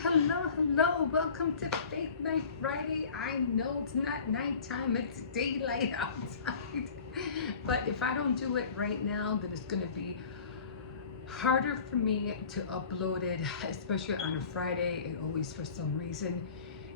Hello. Welcome to Faith Night Friday. I know it's not nighttime, it's daylight outside. But if I don't do it right now, then it's going to be harder for me to upload it, especially on a Friday. And always, for some reason,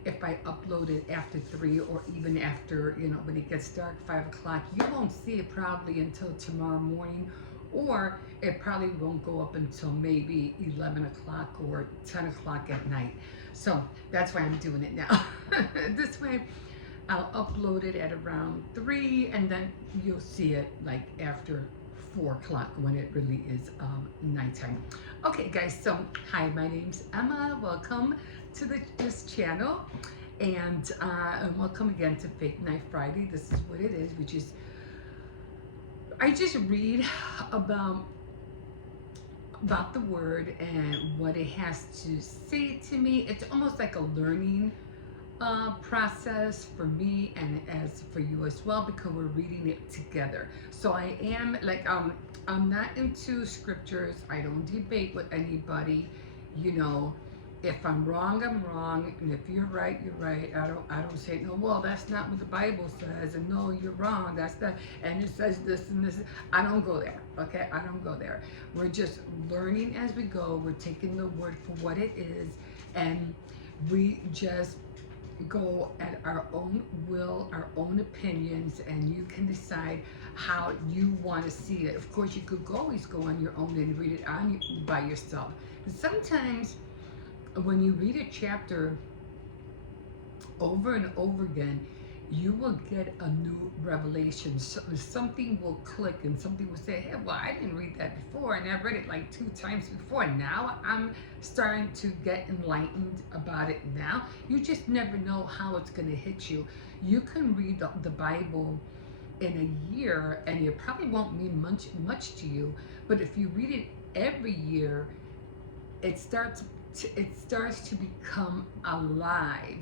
if I upload it after 3 or even after, when it gets dark, 5 o'clock, you won't see it probably until tomorrow morning, or it probably won't go up until maybe 11 o'clock or 10 o'clock at night. So that's why I'm doing it now. This way I'll upload it at around 3, and then you'll see it like after 4 o'clock when it really is nighttime. Okay, guys, so hi, my name's Emma. Welcome to this channel, and welcome again to Faith Night Friday. This is what it is, which is I just read about the word and what it has to say to me. It's almost like a learning process for me and as for you as well, because we're reading it together. So I am like I'm not into scriptures. I don't debate with anybody. If I'm wrong, I'm wrong, and if you're right, you're right. I don't say no. Well, that's not what the Bible says, and no, you're wrong. That's not, and it says this and this. I don't go there. Okay, I don't go there. We're just learning as we go. We're taking the word for what it is, and we just go at our own will, our own opinions, and you can decide how you want to see it. Of course, you could always go on your own and read it by yourself. And sometimes when you read a chapter over and over again, you will get a new revelation. So something will click and something will say, hey, well, I didn't read that before, and I've read it like 2 times before. Now I'm starting to get enlightened about it now. You just never know how it's going to hit you. You can read the Bible in a year and it probably won't mean much to you, but if you read it every year, it starts to become alive.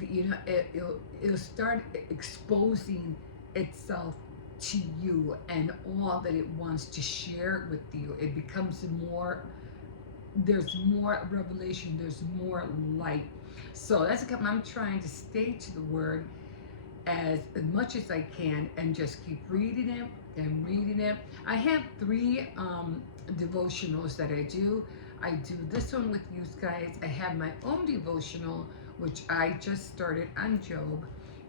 It'll start exposing itself to you and all that it wants to share with you. It becomes more, there's more revelation, there's more light. So that's what I'm trying to stay to the word as much as I can and just keep reading it and reading it. I have 3 devotionals that I do. I do this one with you guys. I have my own devotional, which I just started on Job.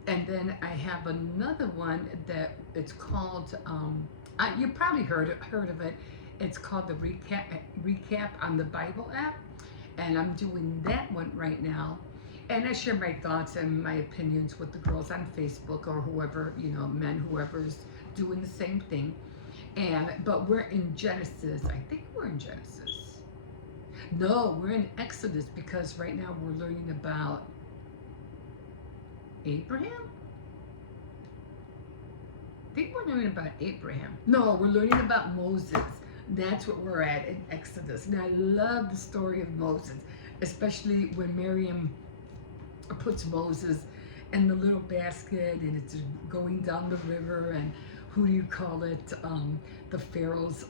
And then I have another one that it's called, you probably heard of it. It's called the Recap on the Bible app. And I'm doing that one right now. And I share my thoughts and my opinions with the girls on Facebook or whoever, men, whoever's doing the same thing. But we're in Genesis. I think we're in Genesis. No, we're in Exodus, because right now we're learning about Abraham. I think we're learning about Abraham. No, we're learning about Moses. That's what we're at in Exodus. And I love the story of Moses, especially when Miriam puts Moses in the little basket and it's going down the river, and who do you call it? The Pharaoh's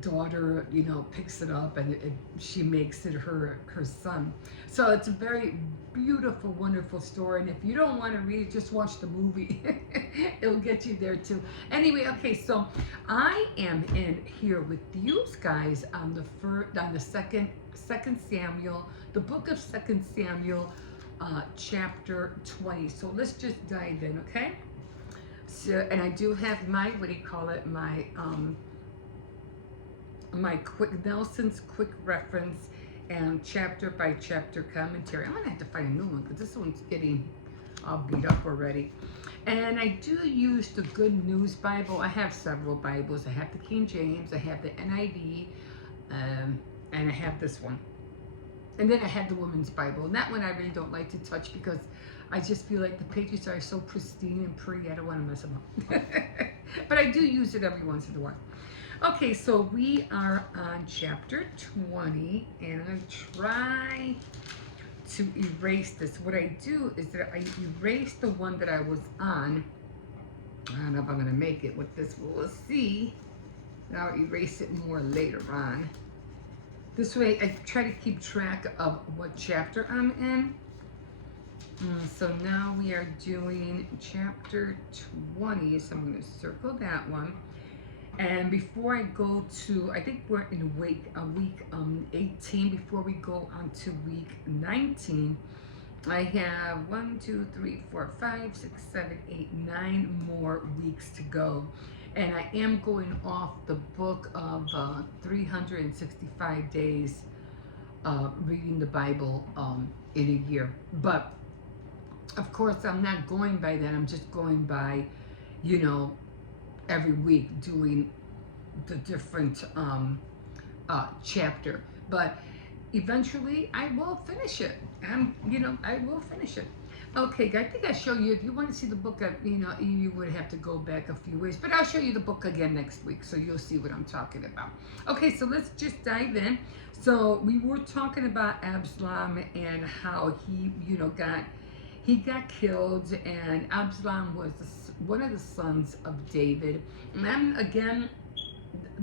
daughter, picks it up, and she makes it her son. So it's a very beautiful, wonderful story. And if you don't want to read it, just watch the movie. It'll get you there too. Anyway, okay, so I am in here with you guys on the second Samuel, the book of 2 Samuel, chapter 20. So let's just dive in, okay? So, and I do have my, my quick Nelson's quick reference and chapter by chapter commentary. I'm gonna have to find a new one because this one's getting all beat up already. And I do use the Good News Bible. I have several Bibles. I have the King James, I have the NIV, and I have this one. And then I have the Women's Bible. And that one I really don't like to touch because I just feel like the pages are so pristine and pretty. I don't want to mess them up. But I do use it every once in a while. Okay, so we are on chapter 20. And I'm going to try to erase this. What I do is that I erase the one that I was on. I don't know if I'm going to make it with this. We'll see. And I'll erase it more later on. This way I try to keep track of what chapter I'm in. So now we are doing chapter 20, so I'm going to circle that one. And before I go to, I think we're in week 18. Before we go on to week 19, I have 1, 2, 3, 4, 5, 6, 7, 8, 9 more weeks to go. And I am going off the book of 365 days reading the Bible in a year. But of course, I'm not going by that. I'm just going by, you know, every week doing the different chapter. But eventually, I will finish it. I will finish it. Okay, I think I show you. If you want to see the book, you would have to go back a few ways. But I'll show you the book again next week, so you'll see what I'm talking about. Okay, so let's just dive in. So we were talking about Absalom and how he got killed, and Absalom was one of the sons of David. And then again,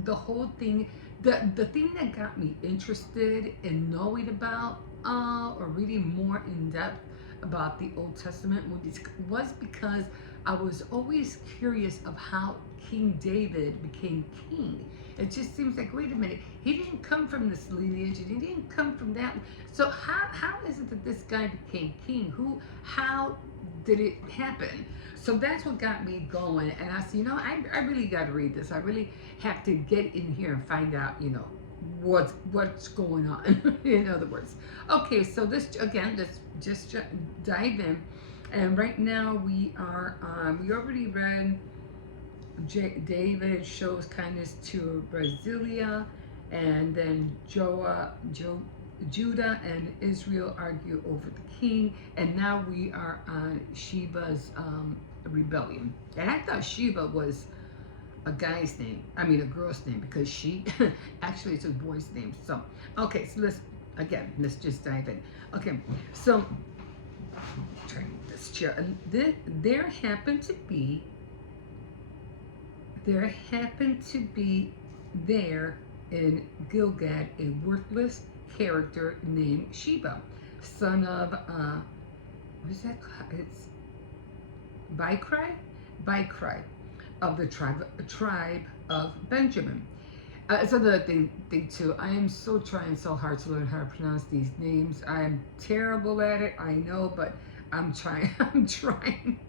the whole thing, the thing that got me interested in knowing about or reading more in depth about the Old Testament was because I was always curious of how King David became king. It just seems like, wait a minute, he didn't come from this lineage, and he didn't come from that. So how is it that this guy became king? How did it happen? So that's what got me going. And I said, I really got to read this. I really have to get in here and find out, what's going on. In other words. Okay, so let's just dive in. And right now we already read David shows kindness to Brasilia, and then Judah and Israel argue over the king, and now we are on Sheba's rebellion. And I thought Sheba was a girl's name, because she actually it's a boy's name. So okay, so let's just dive in. Okay, so turn this chair, and there happened to be there in Gilgad a worthless character named Sheba, son of what's that called? It's Bichri of the tribe of Benjamin. It's another thing too. I am trying so hard to learn how to pronounce these names. I am terrible at it, I know, but I'm trying. I'm trying.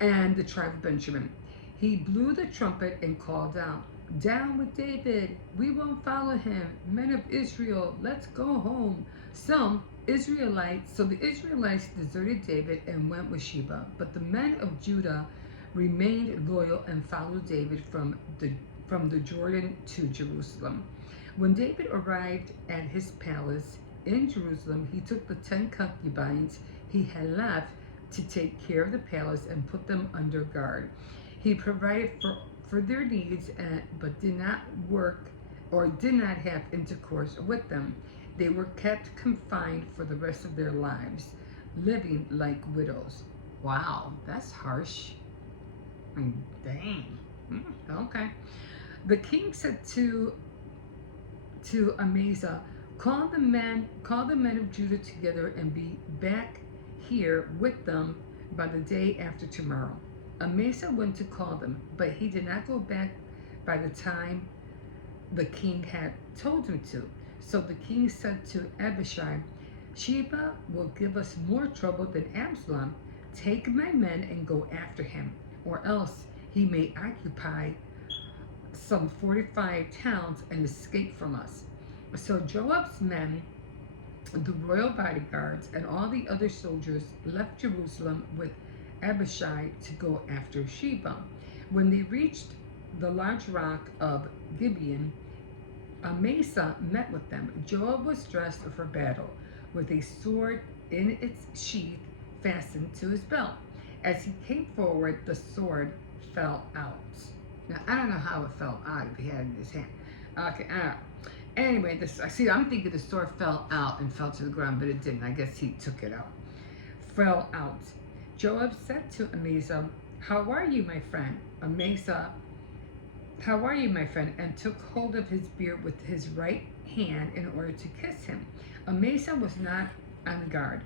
And the tribe of Benjamin. He blew the trumpet and called out, "Down with David! We won't follow him. Men of Israel, let's go home." So the Israelites deserted David and went with Sheba, but the men of Judah remained loyal and followed David from the Jordan to Jerusalem. When David arrived at his palace in Jerusalem, he took the 10 concubines he had left to take care of the palace and put them under guard. He provided for their needs, but did not work or did not have intercourse with them. They were kept confined for the rest of their lives, living like widows. Wow, that's harsh. Dang. Okay. The king said to Amasa, call the men of Judah together and be back here with them by the day after tomorrow. Amasa went to call them, but he did not go back by the time the king had told him to. So the king said to Abishai, Sheba will give us more trouble than Absalom. Take my men and go after him, or else he may occupy some 45 towns and escape from us. So Joab's men, the royal bodyguards, and all the other soldiers left Jerusalem with Abishai to go after Sheba. When they reached the large rock of Gibeon, Amasa met with them. Joab was dressed for battle, with a sword in its sheath fastened to his belt. As he came forward, the sword fell out. Now, I don't know how it fell out if he had it in his hand. Okay, anyway, I'm thinking the sword fell out and fell to the ground, but it didn't. I guess he took it out. Fell out. Joab said to Amasa, how are you, my friend? Amasa, how are you, my friend? And took hold of his beard with his right hand in order to kiss him. Amasa was not on guard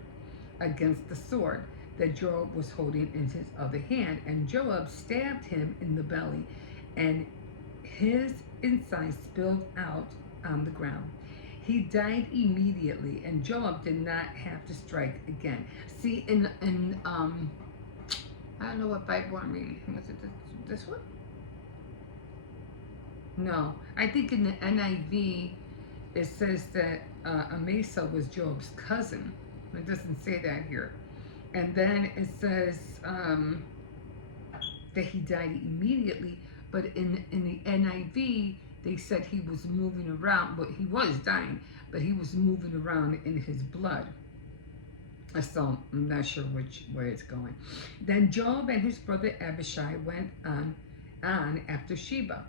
against the sword that Joab was holding in his other hand, and Joab stabbed him in the belly, and his inside spilled out on the ground. He died immediately, and Joab did not have to strike again. See, in I don't know what Bible I'm reading. Was it this one? No, I think in the NIV it says that Amasa was Joab's cousin. It doesn't say that here. And then it says that he died immediately, but in the NIV they said he was moving around, but he was dying, but he was moving around in his blood. So I'm not sure which way it's going. Then Joab and his brother Abishai went on after Sheba.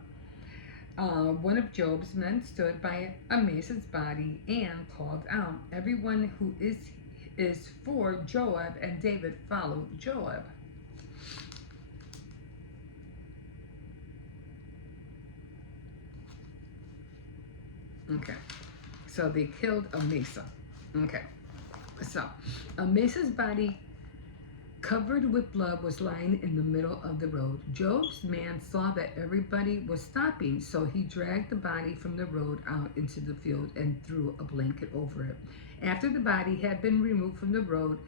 One of Joab's men stood by Amasa's body and called out, "Everyone who is for Joab," and David followed Joab. Okay, so they killed Amasa. Okay, so Amasa's body, covered with blood, was lying in the middle of the road. Joab's man saw that everybody was stopping, so he dragged the body from the road out into the field and threw a blanket over it. After the body had been removed from the road,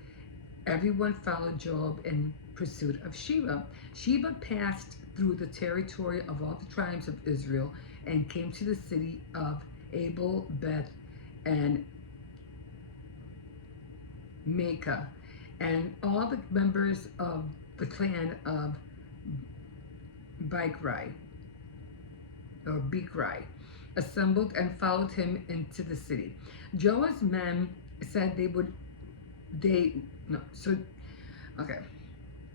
everyone followed Joab in pursuit of Sheba. Sheba passed through the territory of all the tribes of Israel and came to the city of Abel Beth and Maacah, and all the members of the clan of Bichri assembled and followed him into the city. Joab's men said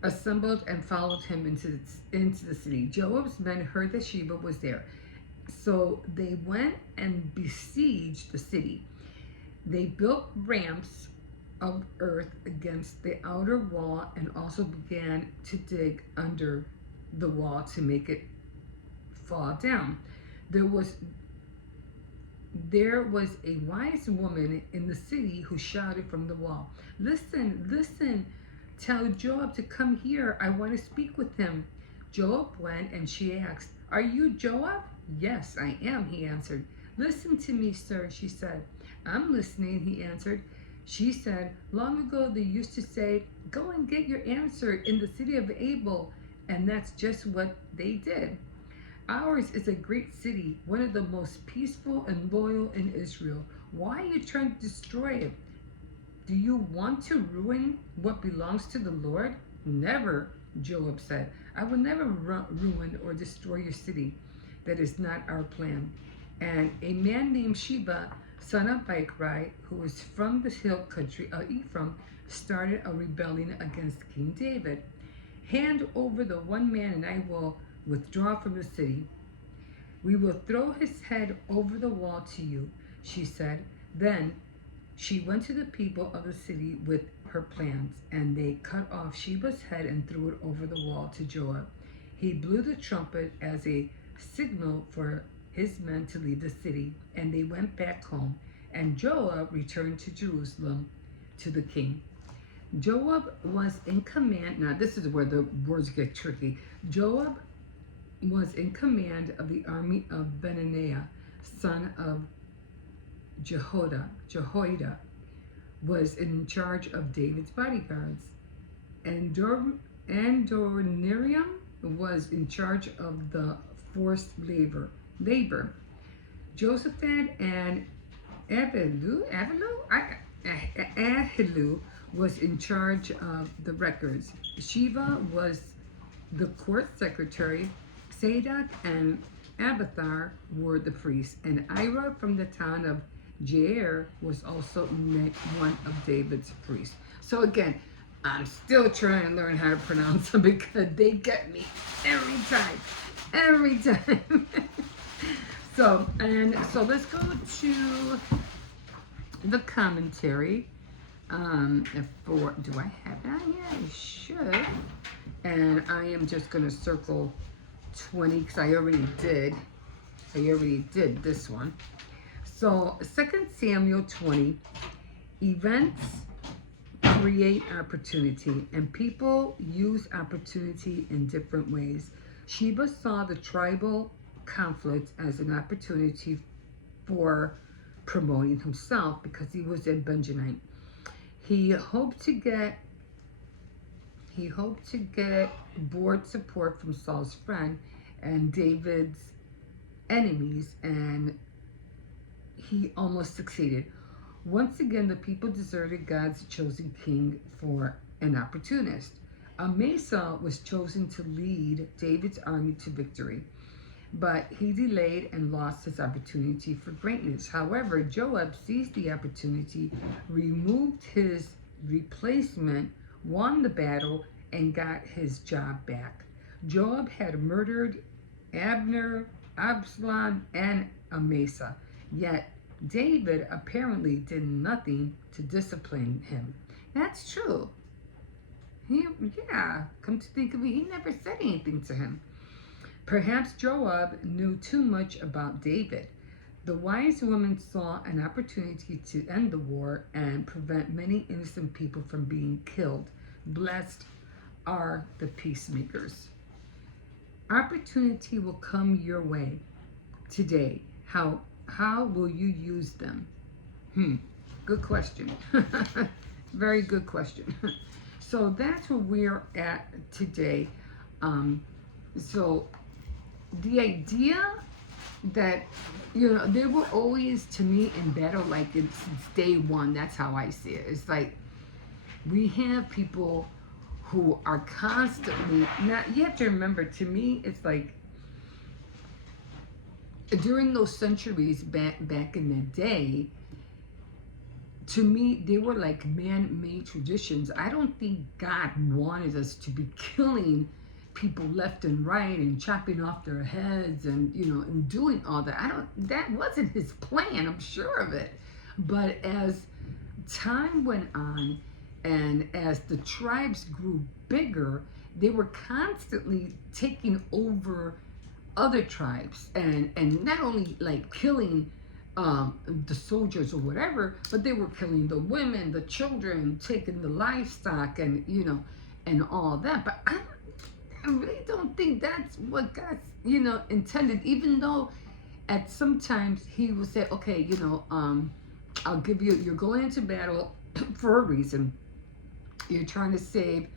assembled and followed him into the city. Joab's men heard that Sheba was there, so they went and besieged the city. They built ramps of earth against the outer wall and also began to dig under the wall to make it fall down. There was a wise woman in the city who shouted from the wall, "Listen, listen, tell Joab to come here. I want to speak with him." Joab went and she asked, "Are you Joab?" "Yes, I am," he answered. "Listen to me, sir," she said. "I'm listening," he answered. She said, "Long ago they used to say, 'Go and get your answer in the city of Abel,' and that's just what they did. Ours is a great city, one of the most peaceful and loyal in Israel. Why are you trying to destroy it? Do you want to ruin what belongs to the Lord?" "Never," Joab said. "I will never ruin or destroy your city. That is not our plan." And a man named Sheba, son of Bichri, who was from the hill country of Ephraim, started a rebellion against King David. "Hand over the one man and I will withdraw from the city. We will throw his head over the wall to you," she said. Then she went to the people of the city with her plans, and they cut off Sheba's head and threw it over the wall to Joab. He blew the trumpet as a signal for his men to leave the city, and they went back home, and Joab returned to Jerusalem to the king. Joab was in command. Now this is where the words get tricky. Joab was in command of the army of Benaiah, son of Jehoiada, was in charge of David's bodyguards. And Adoniram was in charge of the forced labor. Josaphat and Ahilud was in charge of the records. Sheva was the court secretary. Zadok and Abiathar were the priests, and Ira from the town of Jair was also one of David's priests. So again, I'm still trying to learn how to pronounce them because they get me every time. So let's go to the commentary. Do I have that here? I should. And I am just going to circle 20 because I already did this one. So 2 Samuel 20, events create opportunity, and people use opportunity in different ways. Sheba saw the tribal conflict as an opportunity for promoting himself because he was a Benjamite. He hoped to get he hoped to get board support from Saul's friend and David's enemies, and he almost succeeded. Once again, the people deserted God's chosen king for an opportunist. Amasa was chosen to lead David's army to victory, but he delayed and lost his opportunity for greatness. However, Joab seized the opportunity, removed his replacement, won the battle, and got his job back. Joab had murdered Abner, Absalom, and Amasa, yet David apparently did nothing to discipline him. That's true. Come to think of it, he never said anything to him. Perhaps Joab knew too much about David. The wise woman saw an opportunity to end the war and prevent many innocent people from being killed. Blessed are the peacemakers. Opportunity will come your way today. How will you use them? Good question. Very good question. So that's where we're at today. So the idea that, they were always, to me, in battle, like it's day one. That's how I see it. It's like we have people who are constantly, not, you have to remember, to me, it's like during those centuries back in the day, to me, they were like man-made traditions. I don't think God wanted us to be killing people left and right and chopping off their heads and and doing all that. That wasn't his plan. I'm sure of it. But as time went on and as the tribes grew bigger, they were constantly taking over other tribes and not only like killing the soldiers or whatever, but they were killing the women, the children, taking the livestock, and and all that. But I really don't think that's what God intended. Even though at sometimes He will say, okay, I'll give you. You're going into battle for a reason. You're trying to save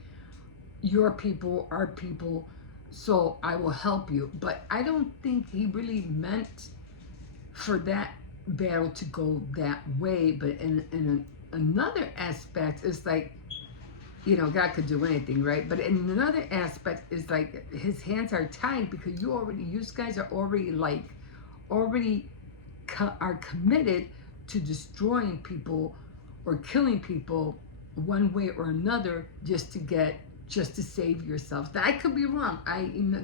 your people, our people. So I will help you. But I don't think He really meant for that battle to go that way. But in another aspect, it's like, God could do anything, right? But in another aspect, is like His hands are tied because you guys are already are committed to destroying people or killing people one way or another just to save yourselves. I could be wrong.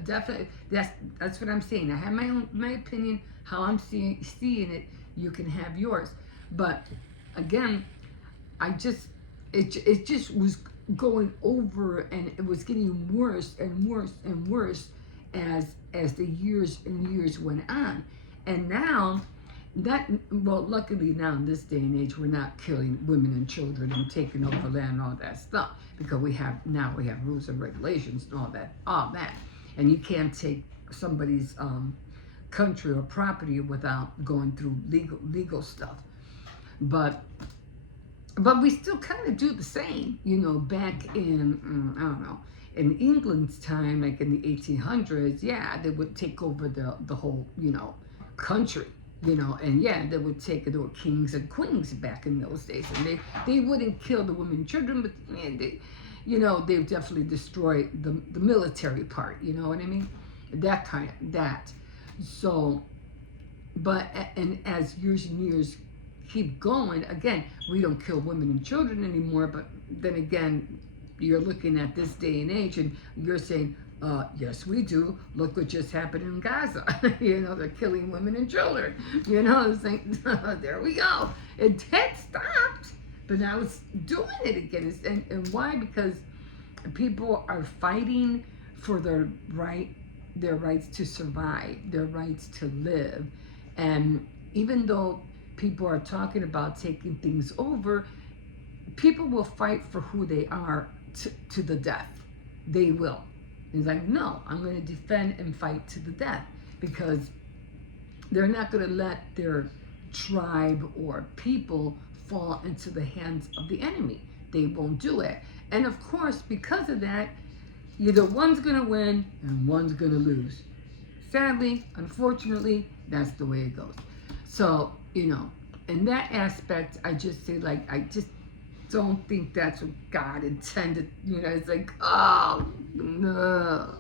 Definitely that's what I'm saying. I have my opinion, how I'm seeing it. You can have yours. But again, it just was going over, and it was getting worse and worse and worse as the years and years went on. And now luckily now in this day and age, we're not killing women and children and taking over land and all that stuff, because we have rules and regulations and all that, and you can't take somebody's country or property without going through legal stuff. But we still kind of do the same, back in, I don't know, in England's time, like in the 1800s, they would take over the whole, country, and they would there were kings and queens back in those days, and they wouldn't kill the women and children, but they would definitely destroy the military part, you know what I mean? That. So, but, and as years and years keep going, again, we don't kill women and children anymore, but then again, you're looking at this day and age and you're saying, yes, we do. Look what just happened in Gaza. They're killing women and children. It's like, there we go. It had stopped, but now it's doing it again. And why? Because people are fighting for their rights to survive, their rights to live. And even though people are talking about taking things over, people will fight for who they are to the death. They will. He's like, no, I'm going to defend and fight to the death, because they're not going to let their tribe or people fall into the hands of the enemy. They won't do it. And of course, because of that, either one's going to win and one's going to lose. Sadly, unfortunately, that's the way it goes. So, in that aspect, I just say, like, I just don't think that's what God intended. It's like, oh, no.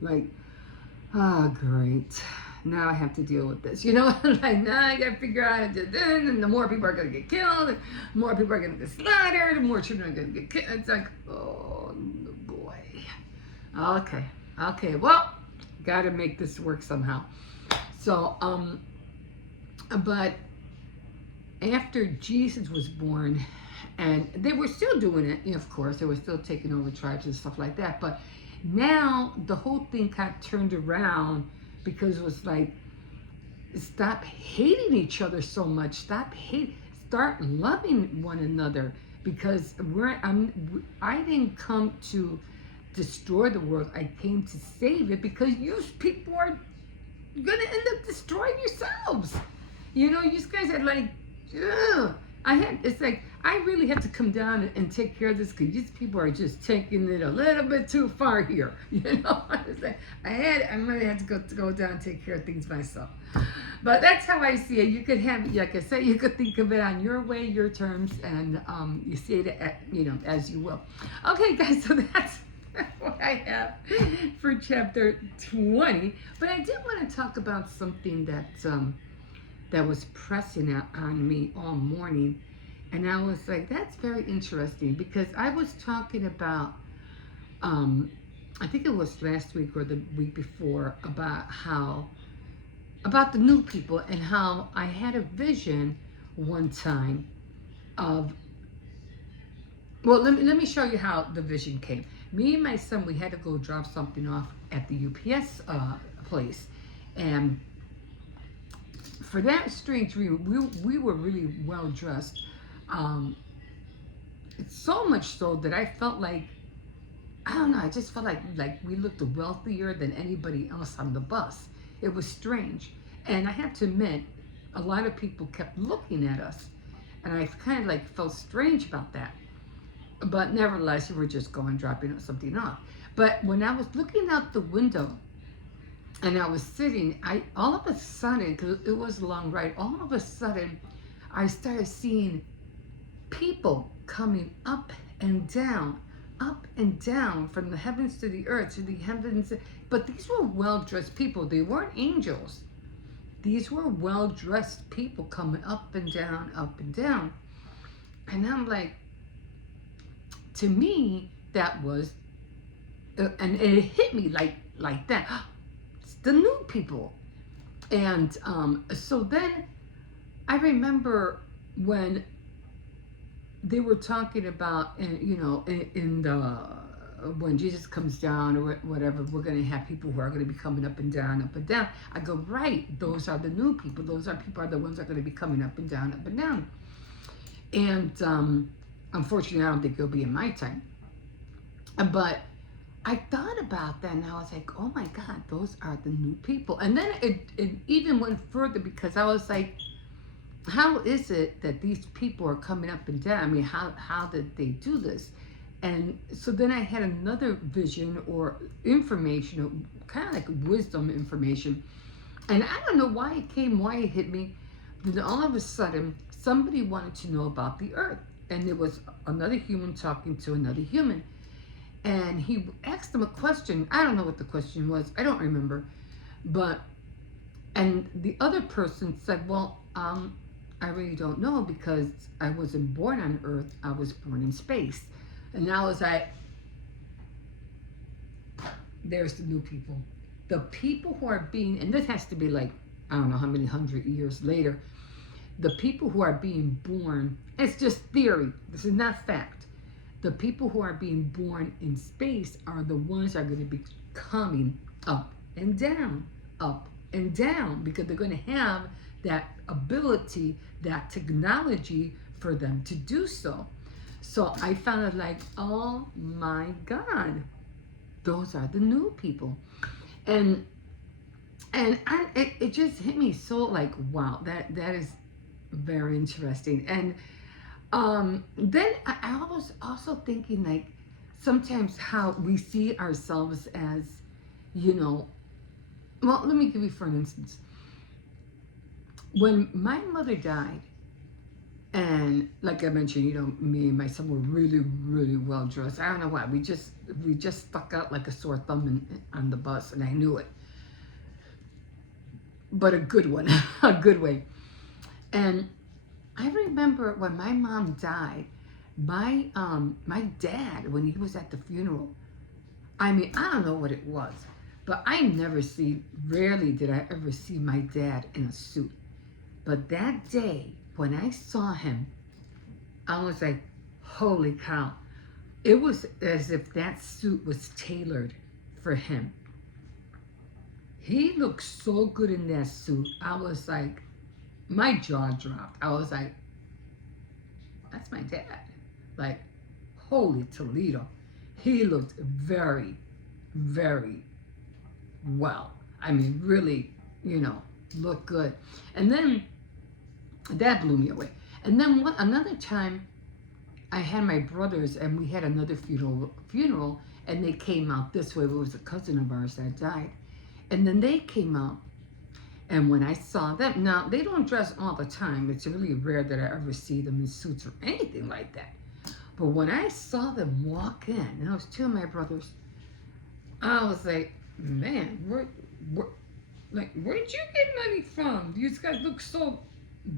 Like, oh, great. Now I have to deal with this. Like, now I got to figure out how to do this, and the more people are going to get killed, the more people are going to get slaughtered, the more children are going to get killed. It's like, oh, boy. Okay, well, got to make this work somehow. So, but after Jesus was born, and they were still doing it, of course, they were still taking over tribes and stuff like that, but now the whole thing got turned around, because it was like, stop hating each other so much, start loving one another, because I didn't come to destroy the world, I came to save it, because you people are gonna end up destroying yourselves. You guys are like, ugh. It's like, I really have to come down and take care of this, because these people are just taking it a little bit too far here. It's like, I might have to go down and take care of things myself. But that's how I see it. You could have, like I said, you could think of it on your way, your terms, and you see it, as you will. Okay, guys, so that's what I have for chapter 20. But I did want to talk about something that was pressing on me all morning, and I was like, that's very interesting, because I was talking about I think it was last week or the week before, about the new people, and how I had a vision one time of, well, let me show you how the vision came. Me and my son, we had to go drop something off at the UPS place, and for that strange reason, we were really well dressed. So much so that I felt like, I don't know, I just felt like we looked wealthier than anybody else on the bus. It was strange. And I have to admit, a lot of people kept looking at us, and I kind of like felt strange about that. But nevertheless, we were just dropping something off. But when I was looking out the window, and I was sitting, all of a sudden, because it was a long ride, all of a sudden, I started seeing people coming up and down from the heavens to the earth, to the heavens. But these were well-dressed people. They weren't angels. These were well-dressed people coming up and down, up and down. And I'm like, to me, that was, and it hit me like that. It's the new people. And so then I remember when they were talking about, when Jesus comes down or whatever, we're going to have people who are going to be coming up and down, up and down. I go, right, those are the new people. Those are the ones that are going to be coming up and down, up and down. And unfortunately, I don't think it'll be in my time. But I thought about that, and I was like, oh my God, those are the new people. And then it even went further, because I was like, how is it that these people are coming up and down? I mean, how did they do this? And so then I had another vision or information, kind of like wisdom information. And I don't know why it hit me. Then all of a sudden, somebody wanted to know about the earth. And there was another human talking to another human. And he asked them a question. I don't know what the question was. I don't remember. And the other person said, well, I really don't know, because I wasn't born on Earth. I was born in space. And I was like, there's the new people. The people who are being, and this has to be like, I don't know how many 100 years later, the people who are being born, it's just theory. This is not fact. The people who are being born in space are the ones that are going to be coming up and down, up and down because they're going to have that ability, that technology for them to do so. So I found it like, oh my God, those are the new people. And it just hit me so like, wow, that is very interesting. And then I was also thinking like sometimes how we see ourselves as, you know, well, let me give you for an instance. When my mother died, and like I mentioned, you know, me and my son were really, really well dressed. I don't know why. We just stuck out like a sore thumb on the bus, and I knew it. But a good one, a good way. And I remember when my mom died, my dad, when he was at the funeral, I mean, I don't know what it was, but rarely did I ever see my dad in a suit. But that day, when I saw him, I was like, holy cow. It was as if that suit was tailored for him. He looked so good in that suit. I was like, my jaw dropped. I was like, that's my dad. Like, holy Toledo. He looked very, very well. I mean, really, you know, looked good. And then that blew me away. And then another time, I had my brothers, and we had another funeral, and they came out this way. It was a cousin of ours that died, and then they came out. And when I saw them, now they don't dress all the time. It's really rare that I ever see them in suits or anything like that. But when I saw them walk in, and it was two of my brothers, I was like, man, where'd you get money from? These guys look so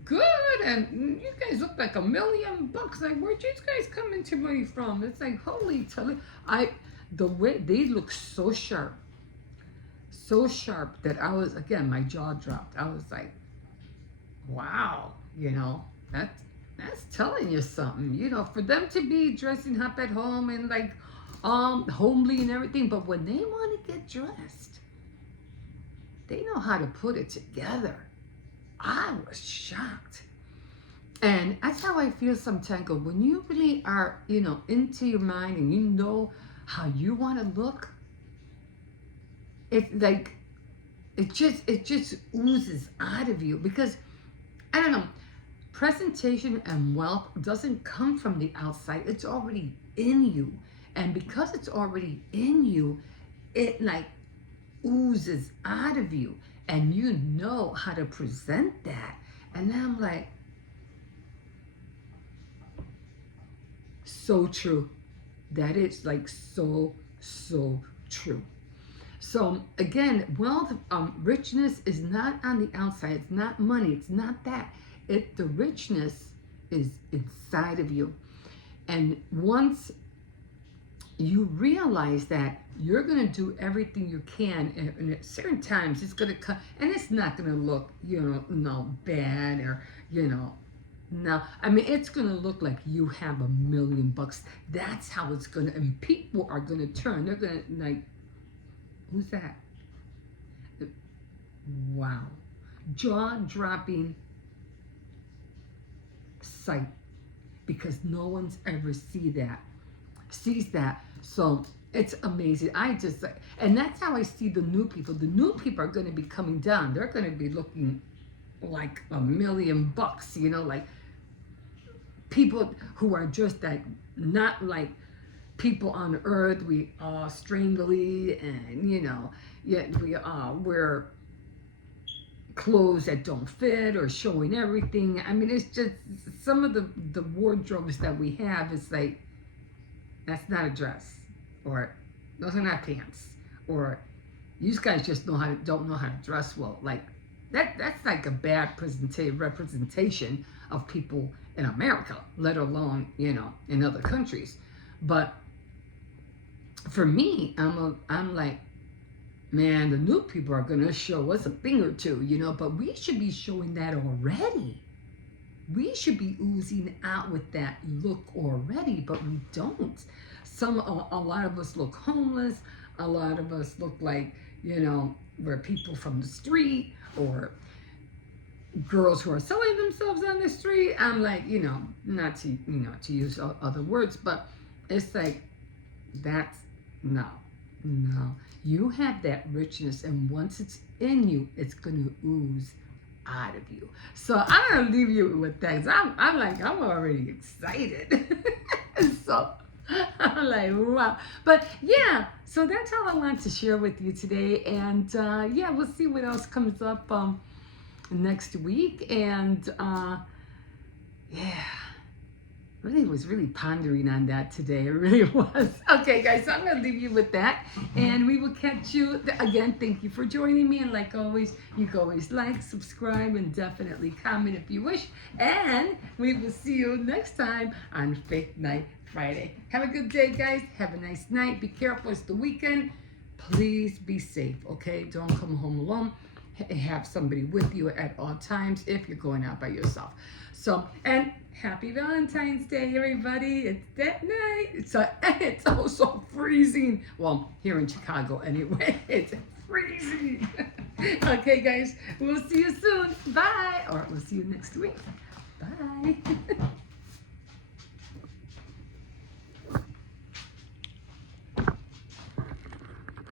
good, and you guys look like $1,000,000. Like, where'd you guys come into money from? It's like, holy Toledo. The way they look so sharp that I was, again, my jaw dropped. I was like, wow, you know, that's telling you something, you know, for them to be dressing up at home and like homely and everything, but when they want to get dressed, they know how to put it together. I was shocked. And that's how I feel sometimes. When you really are, you know, into your mind and you know how you want to look, it's like it just oozes out of you. Because I don't know, presentation and wealth doesn't come from the outside. It's already in you. And because it's already in you, it like oozes out of you, and you know how to present that. And I'm like, so true. That is like so true. So again, wealth, richness is not on the outside. It's not money. It's not that. The richness is inside of you. And once you realize that, you're going to do everything you can, and at certain times it's going to come, and it's not going to look, you know, no bad, or, you know, no, I mean, it's going to look like you have $1,000,000. That's how it's going to, and people are going to turn. They're going to like, who's that? Wow. Jaw-dropping sight, because no one's ever sees that. So it's amazing. And that's how I see the new people. The new people are going to be coming down. They're going to be looking like $1,000,000, you know, like people who are just like, not like people on earth. We are strangely, and, you know, yet we wear clothes that don't fit or showing everything. I mean, it's just some of the wardrobes that we have. It's like, that's not a dress, or those are not pants, or you guys just don't know how to dress well. Like that's like a bad representation of people in America, let alone, you know, in other countries. But for me, I'm like, man, the new people are gonna show us a thing or two, you know. But we should be showing that already. We should be oozing out with that look already, but we don't. A lot of us look homeless. A lot of us look like, you know, where people from the street or girls who are selling themselves on the street. I'm like, not to, to use other words, but it's like, that's, no. You have that richness, and once it's in you, it's going to ooze out of you. So I'm going to leave you with that. I'm already excited. So I'm like, wow. But yeah, so that's all I wanted to share with you today. And yeah, we'll see what else comes up next week. And yeah, really was really pondering on that today. It really was. Okay, guys, so I'm going to leave you with that. And we will catch you again. Thank you for joining me. And like always, you can always like, subscribe, and definitely comment if you wish. And we will see you next time on Faith Night Friday. Have a good day, guys. Have a nice night. Be careful. It's the weekend. Please be safe, okay? Don't come home alone. Have somebody with you at all times if you're going out by yourself. So, and happy Valentine's Day, everybody. It's that night. It's also freezing. Well, here in Chicago anyway. It's freezing. Okay, guys. We'll see you soon. Bye. Or we'll see you next week. Bye.